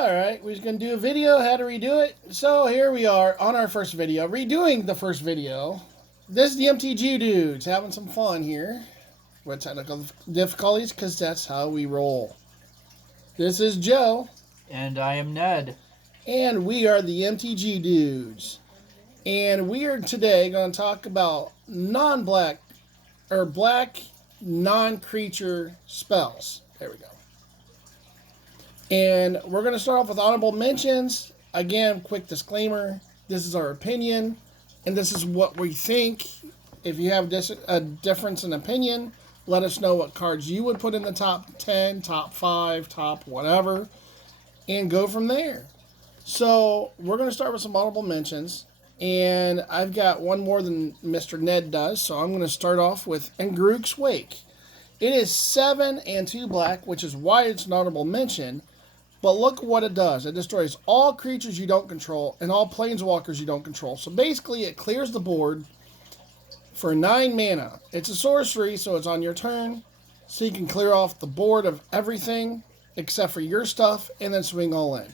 Alright, we're just going to do a video, how to redo it. So here we are on our first video, redoing the first video. This is the MTG dudes, having some fun here with technical difficulties, because that's how we roll. This is Joe. And I am Ned. And we are the MTG dudes. And we are today going to talk about non-black, or black non-creature spells. There we go. And we're going to start off with honorable mentions. Again, quick disclaimer, this is our opinion, and this is what we think. If you have a difference in opinion, let us know what cards you would put in the top 10, top 5, top whatever, and go from there. So we're going to start with some honorable mentions, and I've got one more than Mr. Ned does, so I'm going to start off with Engrook's Wake. It is 7 and 2 black, which is why it's an honorable mention. But look what it does. It destroys all creatures you don't control and all planeswalkers you don't control. So basically, it clears the board for 9 mana. It's a sorcery, so it's on your turn. So you can clear off the board of everything except for your stuff and then swing all in.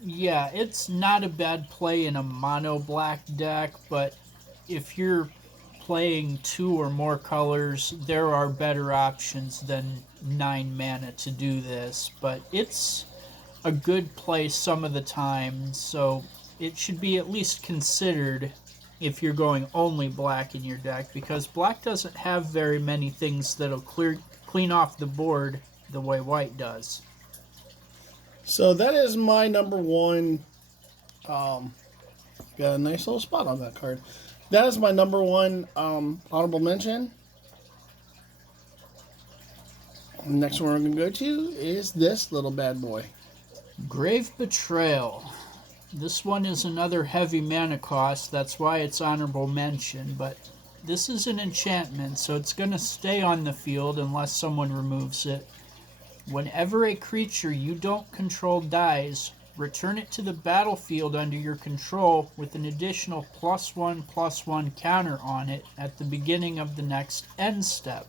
Yeah, it's not a bad play in a mono black deck, but if you're playing 2 or more colors, there are better options than 9 mana to do this, but it's a good play some of the time, so it should be at least considered if you're going only black in your deck, because black doesn't have very many things that'll clean off the board the way white does. So that is my number one. Got a nice little spot on that card. That is my number one honorable mention. Next one we're going to go to is this little bad boy. Grave Betrayal. This one is another heavy mana cost, that's why it's honorable mention, but this is an enchantment, so it's going to stay on the field unless someone removes it. Whenever a creature you don't control dies, return it to the battlefield under your control with an additional +1/+1 counter on it at the beginning of the next end step.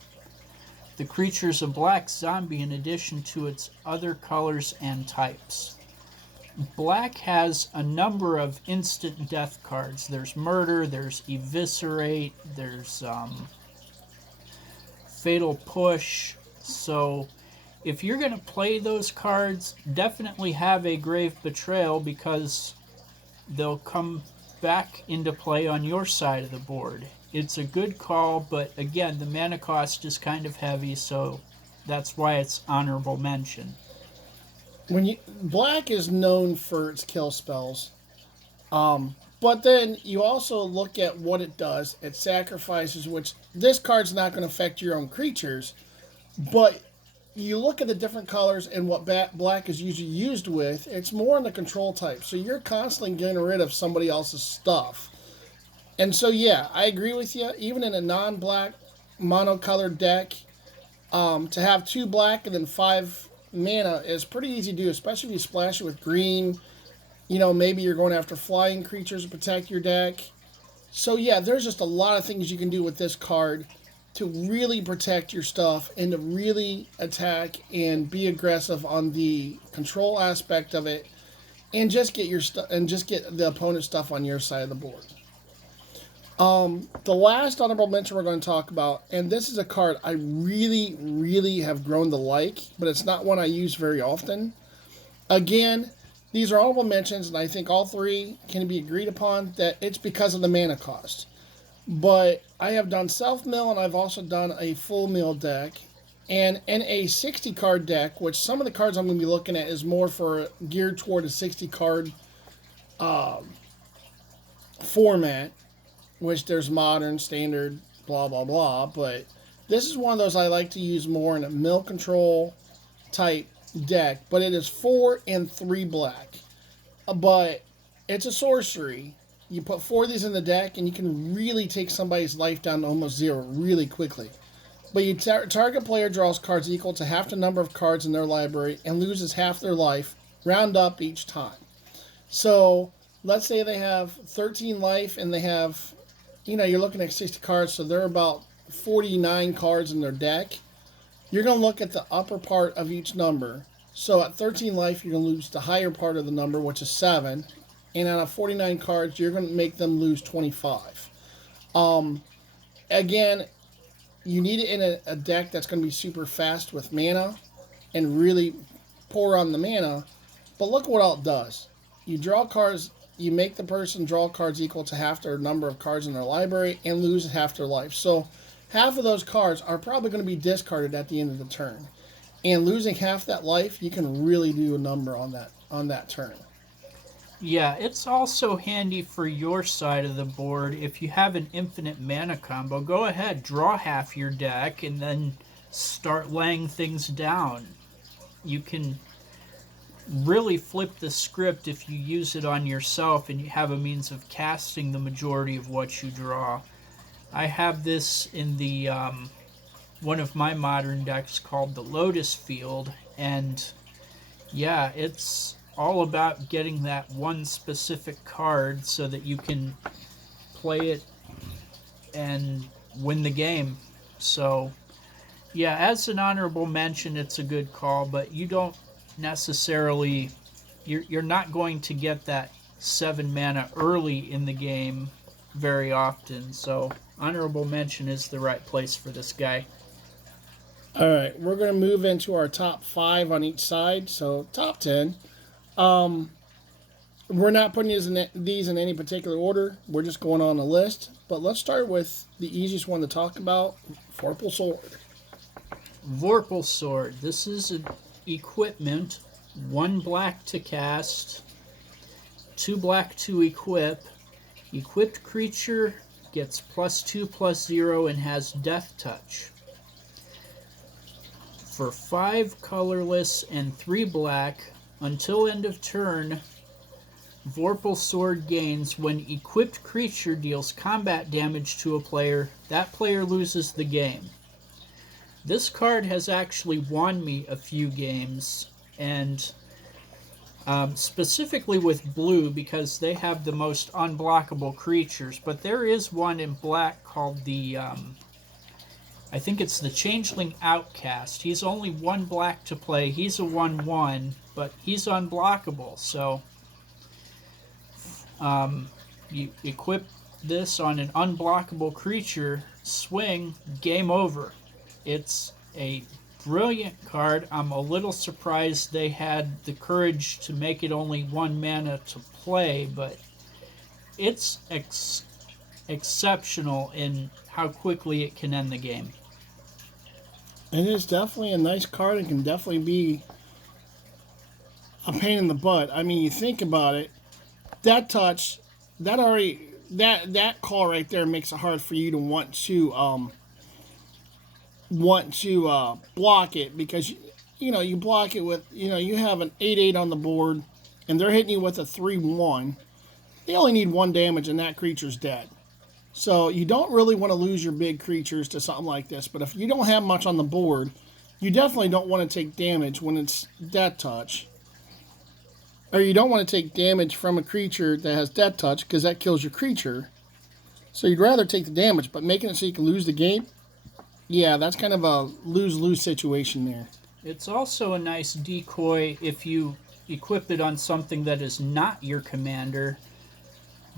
The creature is a black zombie in addition to its other colors and types. Black has a number of instant death cards. There's Murder, there's Eviscerate, there's Fatal Push. So if you're going to play those cards, definitely have a Grave Betrayal, because they'll come back into play on your side of the board. It's a good call, but again, the mana cost is kind of heavy, so that's why it's honorable mention. Black is known for its kill spells, but then you also look at what it does. It sacrifices, which this card's not going to affect your own creatures, but you look at the different colors and what black is usually used with, it's more in the control type. So you're constantly getting rid of somebody else's stuff. And so, yeah, I agree with you. Even in a non-black monocolored deck, to have 2 black and then 5 mana is pretty easy to do, especially if you splash it with green. You know, maybe you're going after flying creatures to protect your deck. So, yeah, there's just a lot of things you can do with this card to really protect your stuff and to really attack and be aggressive on the control aspect of it, and just get your stuff and just get the opponent's stuff on your side of the board. The last honorable mention we're going to talk about, and this is a card I really, really have grown to like, but it's not one I use very often. Again, these are honorable mentions, and I think all 3 can be agreed upon that it's because of the mana cost. But I have done self-mill, and I've also done a full mill deck. And in a 60-card deck, which some of the cards I'm going to be looking at is more for geared toward a 60-card format, which there's modern, standard, blah, blah, blah. But this is one of those I like to use more in a mill control type deck. But it is 4 and 3 black. But it's a sorcery. You put 4 of these in the deck, and you can really take somebody's life down to almost 0 really quickly. But you target player draws cards equal to half the number of cards in their library and loses half their life, round up each time. So let's say they have 13 life, and they have, you're looking at 60 cards, so they're about 49 cards in their deck. You're going to look at the upper part of each number So at 13 life, you're going to lose the higher part of the number, which is 7. And out of 49 cards, you're going to make them lose 25. Um, Again, you need it in a deck that's going to be super fast with mana and really pour on the mana. But look what all it does. You draw cards, you make the person draw cards equal to half their number of cards in their library and lose half their life. So half of those cards are probably going to be discarded at the end of the turn. And losing half that life, you can really do a number on that turn. Yeah, it's also handy for your side of the board. If you have an infinite mana combo, go ahead, draw half your deck, and then start laying things down. You can really flip the script if you use it on yourself and you have a means of casting the majority of what you draw. I have this in the one of my modern decks called the Lotus Field, and yeah, it's all about getting that one specific card so that you can play it and win the game. So, yeah, as an honorable mention, it's a good call, but you don't necessarily, you're not going to get that 7 mana early in the game very often. So, honorable mention is the right place for this guy. All right, we're going to move into our top 5 on each side. So top 10. Um, we're not putting these in any particular order. We're just going on a list. But let's start with the easiest one to talk about, Vorpal Sword. Vorpal Sword. This is an equipment. 1 black to cast, 2 black to equip. Equipped creature gets +2/+0 and has Death Touch. For 5 colorless and 3 black, until end of turn, Vorpal Sword gains when equipped creature deals combat damage to a player, that player loses the game. This card has actually won me a few games, and specifically with blue because they have the most unblockable creatures, but there is one in black called the I think it's the Changeling Outcast. He's only 1 black to play. He's a 1/1, but he's unblockable. So you equip this on an unblockable creature, swing, game over. It's a brilliant card. I'm a little surprised they had the courage to make it only 1 mana to play, but it's exceptional in how quickly it can end the game. It is definitely a nice card and can definitely be a pain in the butt. I mean, you think about it, that touch, that call right there makes it hard for you to want to block it because you block it with you have an 8/8 on the board and they're hitting you with a 3/1. They only need 1 damage and that creature's dead. So you don't really want to lose your big creatures to something like this. But if you don't have much on the board, you definitely don't want to take damage when it's Death Touch. Or you don't want to take damage from a creature that has Death Touch because that kills your creature. So you'd rather take the damage, but making it so you can lose the game, yeah, that's kind of a lose-lose situation there. It's also a nice decoy if you equip it on something that is not your commander,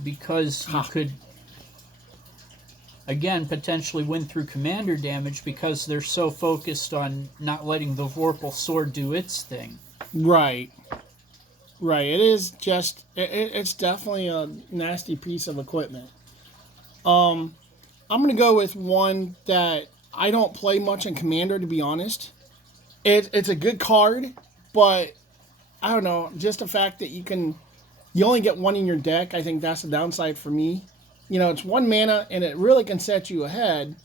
because you could again potentially win through commander damage because they're so focused on not letting the Vorpal Sword do its thing. Right. It is just it's definitely a nasty piece of equipment. I'm gonna go with one that I don't play much in Commander, to be honest. It's a good card, but I don't know, just the fact that you only get 1 in your deck, I think that's the downside for me. It's 1 mana and it really can set you ahead.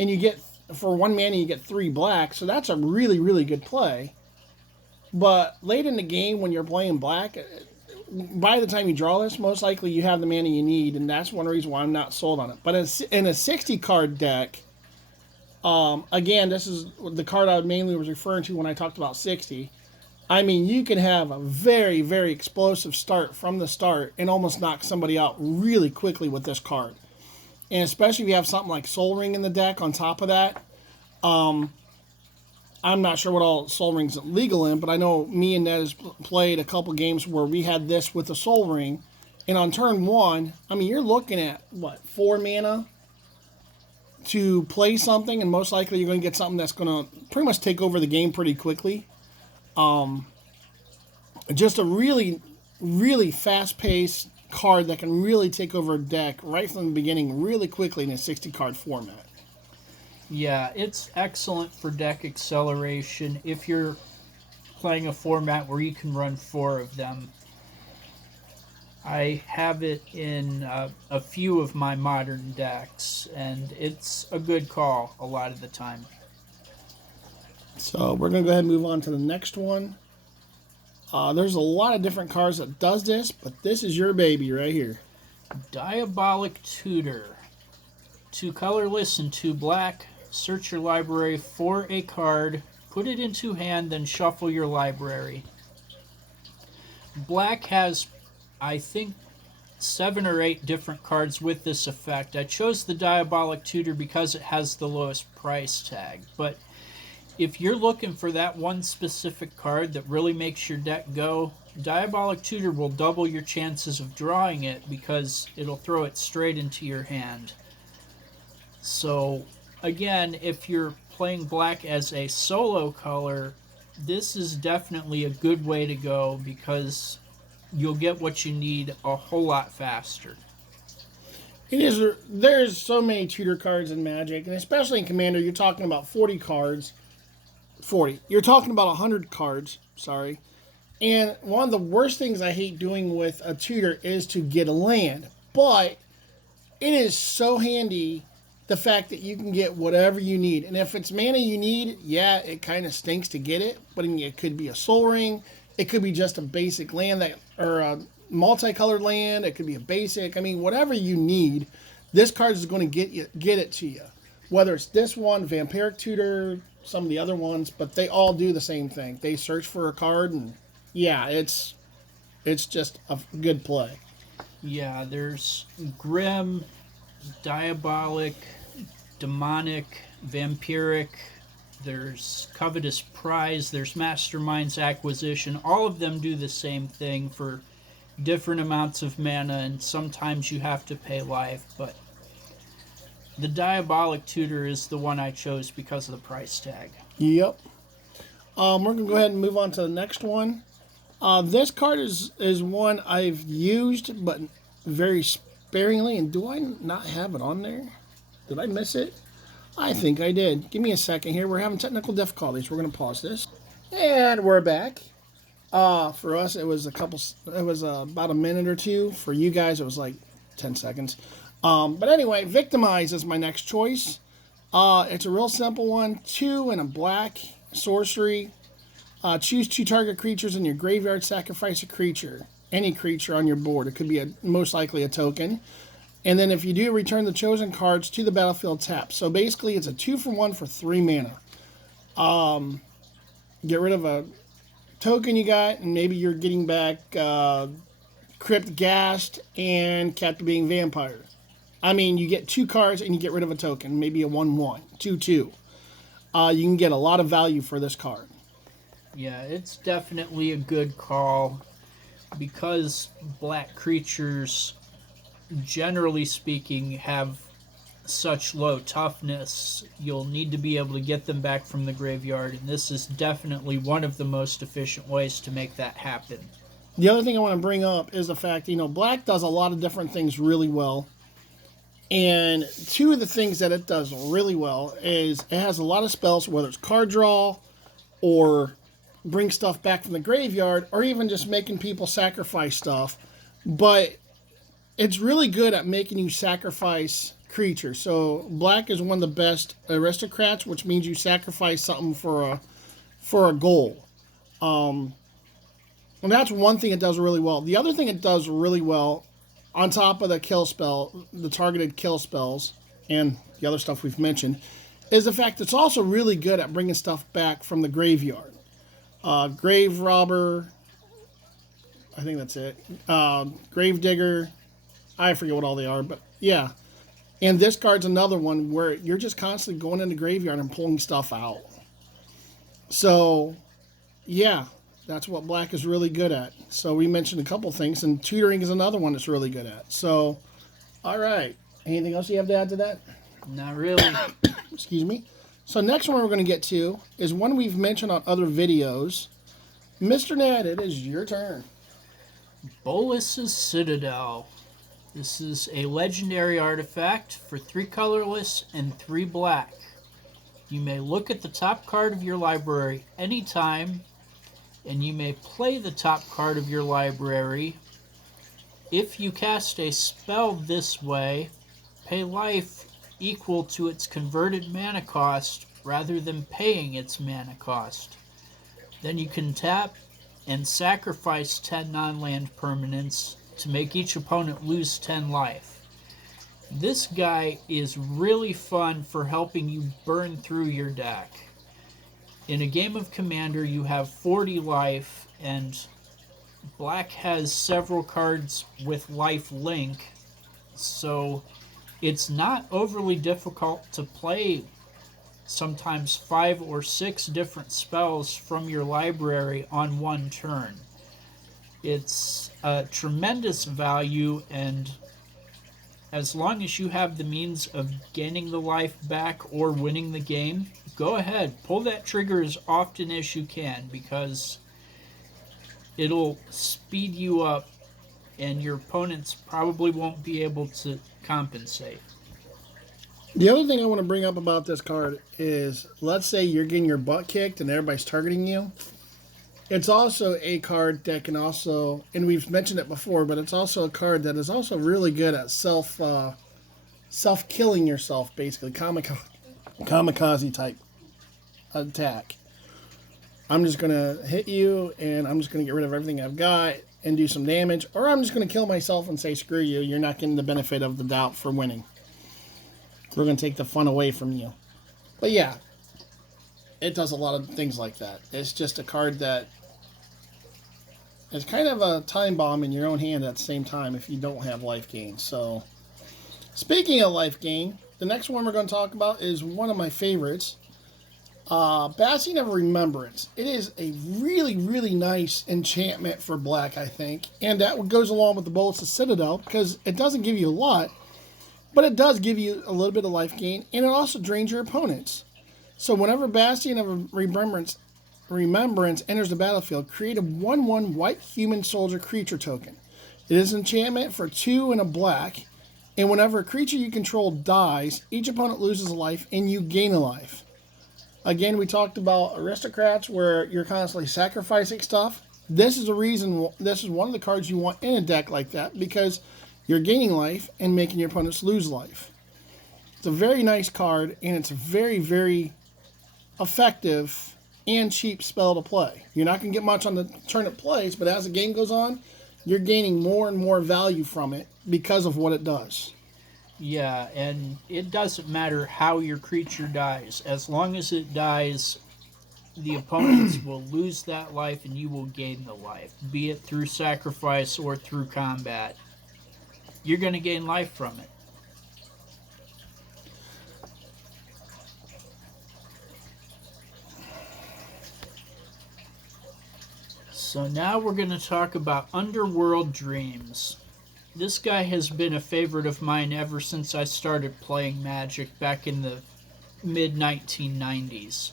And you get, for 1 mana, you get 3 black. So that's a really, really good play. But late in the game when you're playing black, by the time you draw this, most likely you have the mana you need. And that's one reason why I'm not sold on it. But in a 60 card deck, again, this is the card I mainly was referring to when I talked about 60. I mean, you can have a very, very explosive start from the start and almost knock somebody out really quickly with this card. And especially if you have something like Soul Ring in the deck on top of that, I'm not sure what all Soul Ring's legal in, but I know me and Ned has played a couple games where we had this with the Soul Ring, and on turn one, I mean, you're looking at what, 4 mana to play something, and most likely you're going to get something that's going to pretty much take over the game pretty quickly. Just a really, really fast-paced card that can really take over a deck right from the beginning really quickly in a 60-card format. Yeah, it's excellent for deck acceleration if you're playing a format where you can run 4 of them. I have it in a few of my modern decks, and it's a good call a lot of the time. So we're going to go ahead and move on to the next one. There's a lot of different cards that does this, but this is your baby right here. Diabolic Tutor. 2 colorless and 2 black. Search your library for a card, put it into hand, then shuffle your library. Black has, I think, 7 or 8 different cards with this effect. I chose the Diabolic Tutor because it has the lowest price tag, but if you're looking for that one specific card that really makes your deck go, Diabolic Tutor will double your chances of drawing it because it'll throw it straight into your hand. So, again, if you're playing black as a solo color, this is definitely a good way to go because you'll get what you need a whole lot faster. It is. There's so many tutor cards in Magic, and especially in Commander, you're talking about 40 cards. 40. You're talking about 100 cards. Sorry. And one of the worst things I hate doing with a tutor is to get a land. But it is so handy the fact that you can get whatever you need. And if it's mana you need, yeah, it kind of stinks to get it. But I mean, it could be a Soul Ring. It could be just a basic land that, or a multicolored land. It could be a basic. I mean, whatever you need, this card is going to get it to you. Whether it's this one, Vampiric Tutor, some of the other ones, but they all do the same thing. They search for a card, and yeah, it's just a good play. Yeah, there's Grim, Diabolic, Demonic, Vampiric, there's Covetous Prize, there's Mastermind's Acquisition. All of them do the same thing for different amounts of mana, and sometimes you have to pay life, but the Diabolic Tutor is the one I chose because of the price tag. Yep. We're going to go ahead and move on to the next one. This card is one I've used, but very sparingly. And do I not have it on there? Did I miss it? I think I did. Give me a second here. We're having technical difficulties. We're going to pause this. And we're back. For us, it was about a minute or two. For you guys, it was like 10 seconds. But anyway, Victimize is my next choice. It's a real simple one. 2 and a black sorcery. Choose 2 target creatures in your graveyard. Sacrifice a creature. Any creature on your board. It could be most likely a token. And then if you do, return the chosen cards to the battlefield tapped. So basically, it's a 2-for-1 for 3 mana. Get rid of a token you got, and maybe you're getting back Crypt Ghast and Captivating Vampire. I mean, you get 2 cards and you get rid of a token, maybe a 1-1, 2-2. You can get a lot of value for this card. Yeah, it's definitely a good call because black creatures, generally speaking, have such low toughness. You'll need to be able to get them back from the graveyard, and this is definitely one of the most efficient ways to make that happen. The other thing I want to bring up is the fact, black does a lot of different things really well. And 2 of the things that it does really well is it has a lot of spells, whether it's card draw or bring stuff back from the graveyard or even just making people sacrifice stuff. But it's really good at making you sacrifice creatures. So black is one of the best aristocrats, which means you sacrifice something for a goal. And that's one thing it does really well. The other thing it does really well, on top of the kill spell, the targeted kill spells, and the other stuff we've mentioned, is the fact it's also really good at bringing stuff back from the graveyard. Grave Robber, I think that's it. Grave Digger, I forget what all they are, but yeah. And this card's another one where you're just constantly going in the graveyard and pulling stuff out. So, yeah, that's what black is really good at. So, we mentioned a couple things, and tutoring is another one it's really good at. So, all right. Anything else you have to add to that? Not really. Excuse me. So, next one we're going to get to is one we've mentioned on other videos. Mr. Ned, it is your turn. Bolas' Citadel. This is a legendary artifact for 3 colorless and 3 black. You may look at the top card of your library anytime, and you may play the top card of your library. If you cast a spell this way, pay life equal to its converted mana cost rather than paying its mana cost. Then you can tap and sacrifice 10 non-land permanents to make each opponent lose 10 life. This guy is really fun for helping you burn through your deck. In a game of Commander, you have 40 life, and black has several cards with life link, so it's not overly difficult to play sometimes 5 or 6 different spells from your library on one turn. It's a tremendous value, and as long as you have the means of gaining the life back or winning the game, go ahead, pull that trigger as often as you can, because it'll speed you up and your opponents probably won't be able to compensate. The other thing I want to bring up about this card is, let's say you're getting your butt kicked and everybody's targeting you. It's also a card that can also, and we've mentioned it before, but it's also a card that is also really good at self killing yourself, basically kamikaze type attack. I'm just gonna hit you, and I'm just gonna get rid of everything I've got and do some damage, or I'm just gonna kill myself and say screw you. You're not getting the benefit of the doubt for winning. We're gonna take the fun away from you. But yeah, it does a lot of things like that. It's just a card that is kind of a time bomb in your own hand at the same time if you don't have life gain. So, speaking of life gain, the next one we're going to talk about is one of my favorites, Bastion of Remembrance. It is a really, really nice enchantment for black, I think. And that goes along with the Bolas of Citadel, because it doesn't give you a lot, but it does give you a little bit of life gain, and it also drains your opponents. So whenever Bastion of Remembrance enters the battlefield, create a 1/1 white human soldier creature token. It is an enchantment for 2 and a black, and whenever a creature you control dies, each opponent loses a life and you gain a life. Again, we talked about aristocrats where you're constantly sacrificing stuff. This is one of the cards you want in a deck like that, because you're gaining life and making your opponents lose life. It's a very nice card, and it's a very, very effective and cheap spell to play. You're not going to get much on the turn it plays, but as the game goes on, you're gaining more and more value from it because of what it does. Yeah, and it doesn't matter how your creature dies. As long as it dies, the opponents will lose that life and you will gain the life, be it through sacrifice or through combat. You're going to gain life from it. So now we're going to talk about Underworld Dreams. This guy has been a favorite of mine ever since I started playing Magic back in the mid-1990s.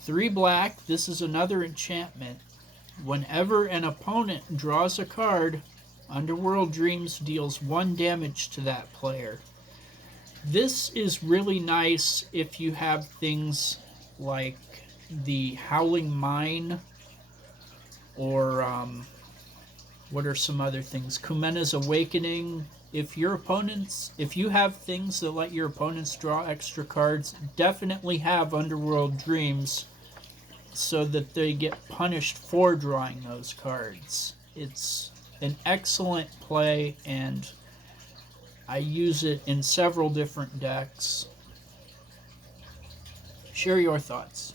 3 black, this is another enchantment. Whenever an opponent draws a card, Underworld Dreams deals 1 damage to that player. This is really nice if you have things like the Howling Mine, or what are some other things? Kumena's Awakening. If you have things that let your opponents draw extra cards, definitely have Underworld Dreams so that they get punished for drawing those cards. It's an excellent play, and I use it in several different decks. Share your thoughts.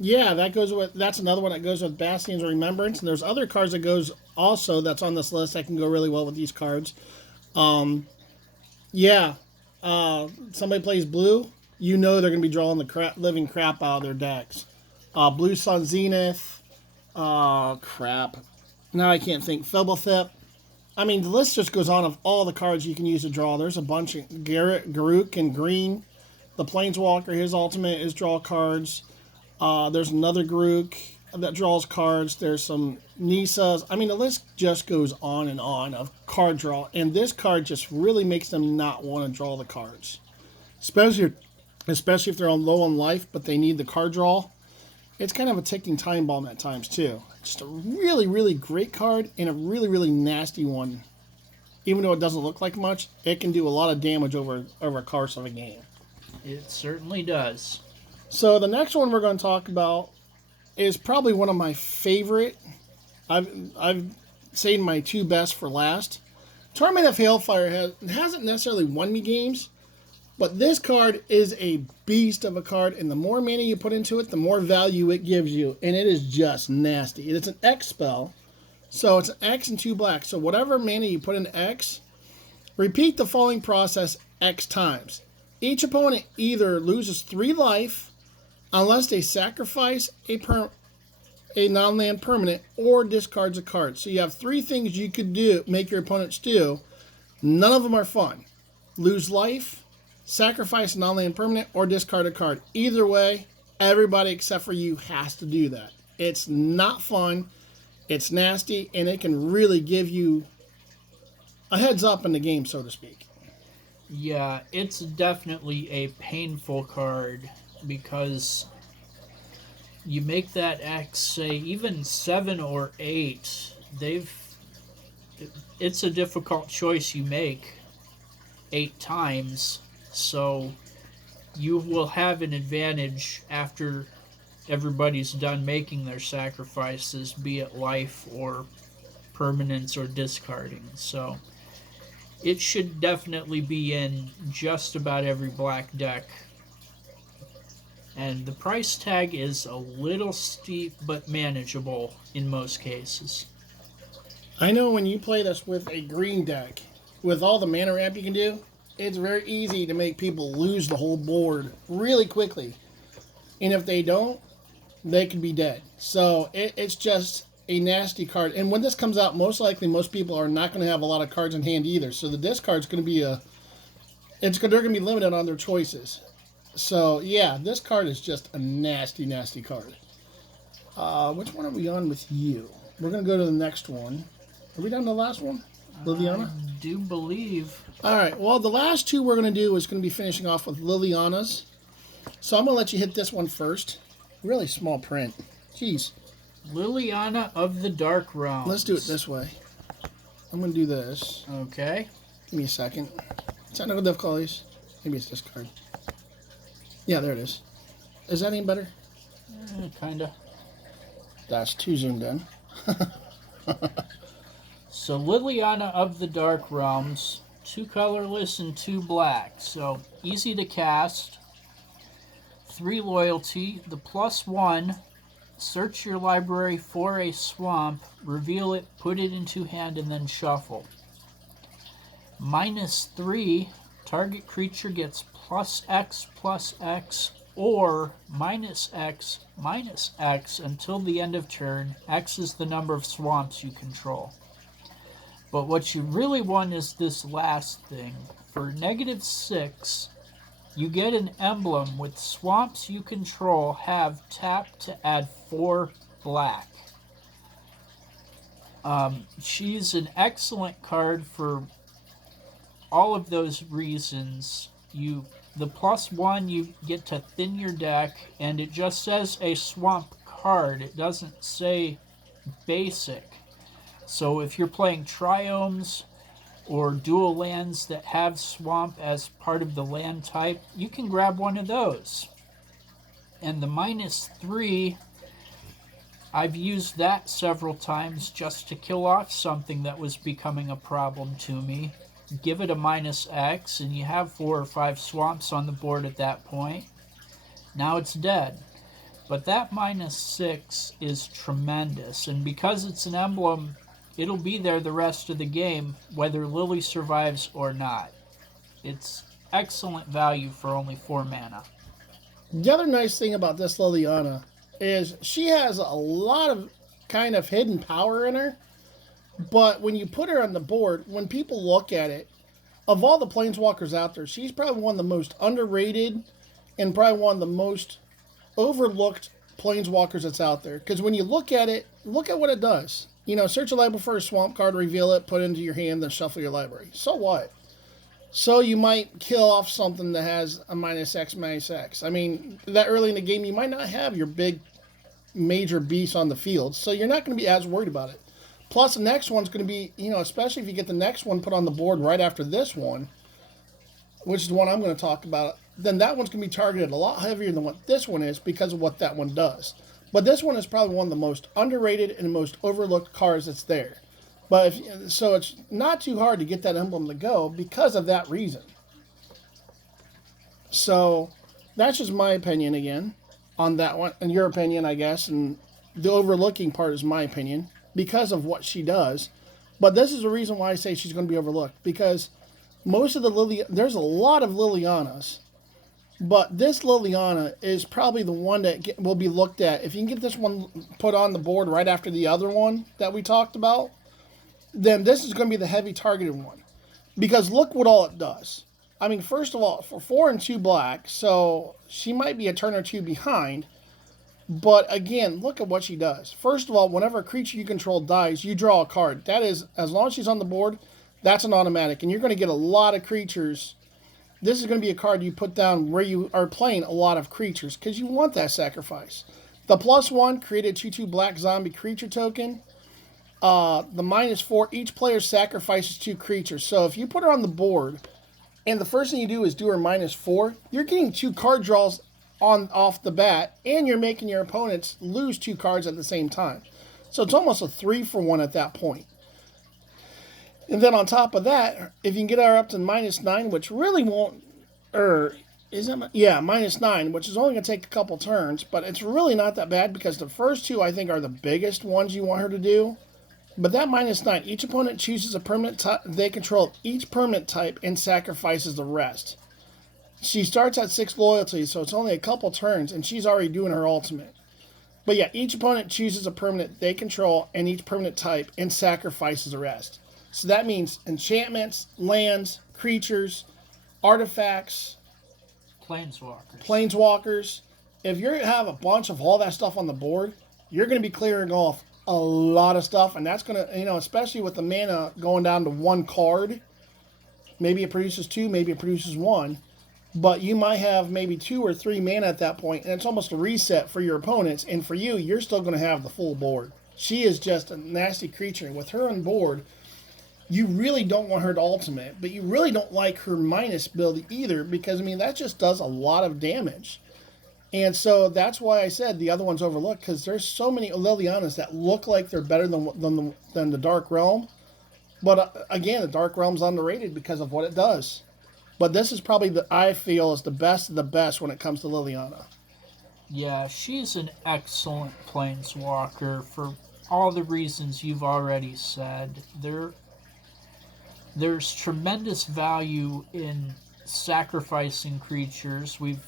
Yeah, that's another one that goes with Bastion's Remembrance, and there's other cards that goes also that's on this list that can go really well with these cards. Yeah, somebody plays blue. you know they're going to be drawing the living crap out of their decks. Blue Sun Zenith. Crap. Now I can't think. Fibblethip. I mean, the list just goes on of all the cards you can use to draw. There's a bunch of Garruk in green. The Planeswalker, his ultimate is draw cards. There's another Garruk that draws cards. There's some Nisas. I mean, the list just goes on and on of card draw. And this card just really makes them not want to draw the cards. Especially if they're on low on life, but they need the card draw. It's kind of a ticking time bomb at times, too. Just a really, really great card and a really, really nasty one. Even though it doesn't look like much, it can do a lot of damage over a course of a game. It certainly does. So the next one we're going to talk about is probably one of my favorite. I've saved my two best for last. Torment of Hailfire hasn't necessarily won me games, but this card is a beast of a card, and the more mana you put into it, the more value it gives you, and it is just nasty. It's an X spell, so it's an X and 2 black. So whatever mana you put into X, repeat the following process X times. Each opponent either loses 3 life unless they sacrifice a non-land permanent or discards a card. So you have 3 things you could do, make your opponents do. None of them are fun. Lose life, sacrifice a non-land permanent, or discard a card. Either way, everybody except for you has to do that. It's not fun, it's nasty, and it can really give you a heads up in the game, so to speak. Yeah, it's definitely a painful card because you make that X, say, even 7 or 8, it's a difficult choice you make 8 times, so you will have an advantage after everybody's done making their sacrifices, be it life or permanence or discarding. So it should definitely be in just about every black deck. And the price tag is a little steep, but manageable in most cases. I know when you play this with a green deck, with all the mana ramp you can do, it's very easy to make people lose the whole board really quickly. And if they don't, they could be dead. So it's just a nasty card. And when this comes out, most likely most people are not going to have a lot of cards in hand either. So the discard's going to be they're going to be limited on their choices. So yeah, this card is just a nasty, nasty card. Which one are we on with you? We're going to go to the next one. Are we done the last one? Liliana? I do believe. All right. Well, the last two we're going to do is going to be finishing off with Liliana's. So I'm going to let you hit this one first. Really small print. Jeez. Liliana of the Dark Realms. Let's do it this way. I'm going to do this. Okay. Give me a second. Technical difficulties. Maybe it's this card. Yeah, there it is. Is that any better? Kinda. That's too zoomed in. So Liliana of the Dark Realms, 2 colorless and 2 black. So easy to cast. 3 loyalty. The +1, search your library for a swamp, reveal it, put it into hand, and then shuffle. -3, target creature gets +X/+X or -X/-X until the end of turn. X is the number of swamps you control. But what you really want is this last thing. For -6, you get an emblem with swamps you control have tap to add 4 black. She's an excellent card for all of those reasons. The +1, you get to thin your deck, and it just says a swamp card. It doesn't say basic. So if you're playing triomes or dual lands that have swamp as part of the land type, you can grab one of those. And the -3, I've used that several times just to kill off something that was becoming a problem to me. Give it a -X, and you have 4 or 5 swamps on the board at that point. Now it's dead. But that -6 is tremendous, and because it's an emblem, it'll be there the rest of the game, whether Lily survives or not. It's excellent value for only 4 mana. The other nice thing about this Liliana is she has a lot of kind of hidden power in her, but when you put her on the board, when people look at it, of all the planeswalkers out there, she's probably one of the most underrated and probably one of the most overlooked planeswalkers that's out there. Because when you look at it, look at what it does. You know, search a library for a swamp card, reveal it, put it into your hand, then shuffle your library. So what? So you might kill off something that has a -X, -X. I mean, that early in the game, you might not have your big major beast on the field, so you're not going to be as worried about it. Plus, the next one's going to be, you know, especially if you get the next one put on the board right after this one, which is the one I'm going to talk about, then that one's going to be targeted a lot heavier than what this one is because of what that one does. But this one is probably one of the most underrated and most overlooked cards that's there. But so it's not too hard to get that emblem to go because of that reason. So that's just my opinion again on that one, and your opinion, I guess, and the overlooking part is my opinion because of what she does. But this is the reason why I say she's going to be overlooked, because most of there's a lot of Lilianas, but this Liliana is probably the one that will be looked at. If you can get this one put on the board right after the other one that we talked about, then this is going to be the heavy targeted one. Because look what all it does. I mean, first of all, for 4 and 2 black, so she might be a turn or two behind. But again, look at what she does. First of all, whenever a creature you control dies, you draw a card. That is, as long as she's on the board, that's an automatic. And you're going to get a lot of creatures. This is going to be a card you put down where you are playing a lot of creatures because you want that sacrifice. The +1, create a 2/2 black zombie creature token. The -4, each player sacrifices 2 creatures. So if you put her on the board, and the first thing you do is do her -4, you're getting 2 card draws off the bat, and you're making your opponents lose 2 cards at the same time. So it's almost a 3-for-1 at that point. And then on top of that, if you can get her up to -9, which really won't, -9, which is only going to take a couple turns, but it's really not that bad because the first 2 I think are the biggest ones you want her to do. But that -9, each opponent chooses a permanent type they control each permanent type and sacrifices the rest. She starts at 6 loyalty, so it's only a couple turns, and she's already doing her ultimate. But yeah, each opponent chooses a permanent they control and each permanent type and sacrifices the rest. So that means enchantments, lands, creatures, artifacts, planeswalkers. If you have a bunch of all that stuff on the board, you're going to be clearing off a lot of stuff, and that's going to, you know, especially with the mana going down to 1 card. Maybe it produces 2, maybe it produces 1, but you might have maybe 2 or 3 mana at that point, and it's almost a reset for your opponents, and for you, you're still going to have the full board. She is just a nasty creature, and with her on board, you really don't want her to ultimate, but you really don't like her minus build either, because, I mean, that just does a lot of damage. And so that's why I said the other one's overlooked, because there's so many Lilianas that look like they're better than the Dark Realm. But again, the Dark Realm's underrated because of what it does. But this is probably, I feel, is the best of the best when it comes to Liliana. Yeah, she's an excellent planeswalker for all the reasons you've already said. There's tremendous value in sacrificing creatures. We've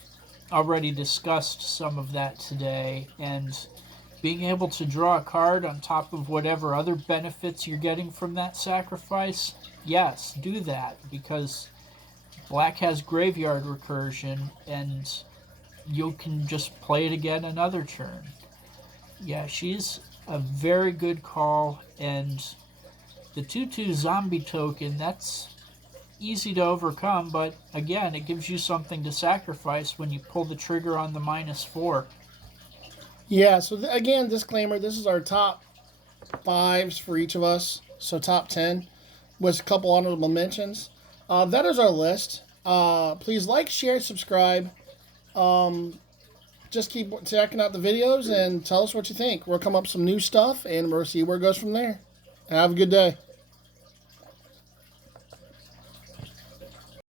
already discussed some of that today, and being able to draw a card on top of whatever other benefits you're getting from that sacrifice, yes, do that, because black has graveyard recursion, and you can just play it again another turn. Yeah, she's a very good call, and the 2/2 zombie token, that's easy to overcome, but again, it gives you something to sacrifice when you pull the trigger on the -4. Yeah, so again, disclaimer, this is our top 5s for each of us, so top 10 with a couple honorable mentions. That is our list. Please like, share, subscribe. Just keep checking out the videos and tell us what you think. We'll come up with some new stuff, and we'll see where it goes from there. Have a good day.